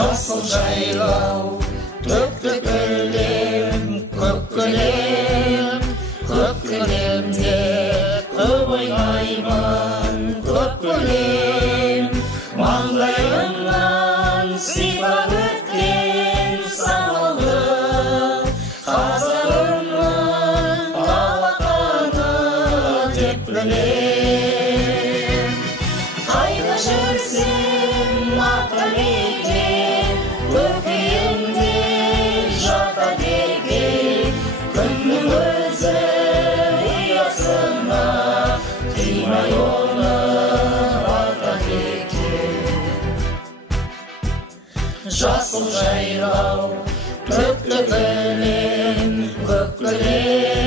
Жасыл жайлау, төкті кілем, көк кілем, көк кілемде көп ойнаймын, көк кілем, маңдайымнан сипап өткен самалы, қазағымның алақаны деп білем. Қайда жүрсем атамекен, көкейімде жатады екен, күннің өзі ұясына қимай оны атады екен. Жасыл жайлау, төкті кілем, көк кілем,